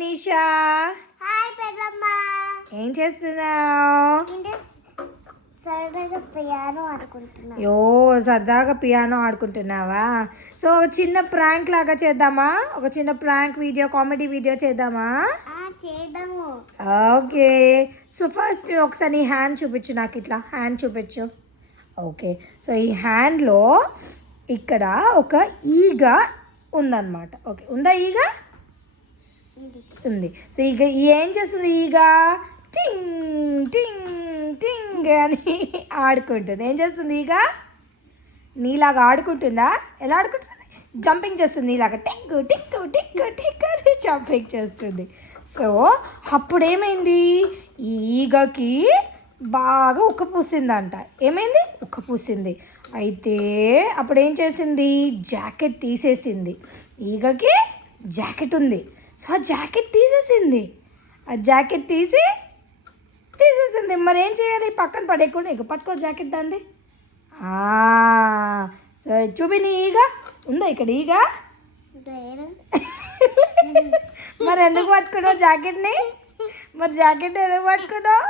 నిషా hi పెద్దమ్మ. ఏం చేస్తున్నావు? సరదాగా పియానో ఆడుకుంటున్నా. యో సరదాగా పియానో ఆడుకుంటున్నావా? సో చిన్న ప్రాంక్ లాగా చేద్దామా? ఒక చిన్న ప్రాంక్ వీడియో, కామెడీ వీడియో చేద్దామా? చేద్దాము. ఓకే. సో ఫస్ట్ ఒకసారి నీ హ్యాండ్ చూపించు, నాకు ఇట్లా హ్యాండ్ చూపించు. ఓకే. సో ఈ హ్యాండ్లో ఇక్కడ ఒక ఈగ ఉందన్నమాట. ఓకే, ఉందా ఈగ? ఉంది. సో ఈగ ఏం చేస్తుంది? ఈగ టింగ్ టింగ్ టింగ్ అని ఆడుకుంటుంది. ఏం చేస్తుంది ఈగ? నీలాగా ఆడుకుంటుందా? ఎలా ఆడుకుంటుంది? జంపింగ్ చేస్తుంది. నీలాగా టిక్ టిక్ టిక్ టిక్ అని జంపింగ్ చేస్తుంది. సో అప్పుడు ఏమైంది? ఈ ఈగకి బాగా ఉక్క పూసిందంట. ఏమైంది? ఉక్క పూసింది. అయితే అప్పుడు ఏం చేసింది? జాకెట్ తీసేసింది. ఈగకి జాకెట్ ఉంది. సో ఆ జాకెట్ తీసేసింది. ఆ జాకెట్ తీసేసింది. మరి ఏం చేయాలి? పక్కన పడేయకుండా ఇక పట్టుకో జాకెట్ దాన్ని. సో చూపిని ఈగ ఉందా ఇక్కడ? ఈగ మరి ఎందుకు పట్టుకున్నావు జాకెట్ని? మరి జాకెట్ ఎందుకు పట్టుకున్నావు?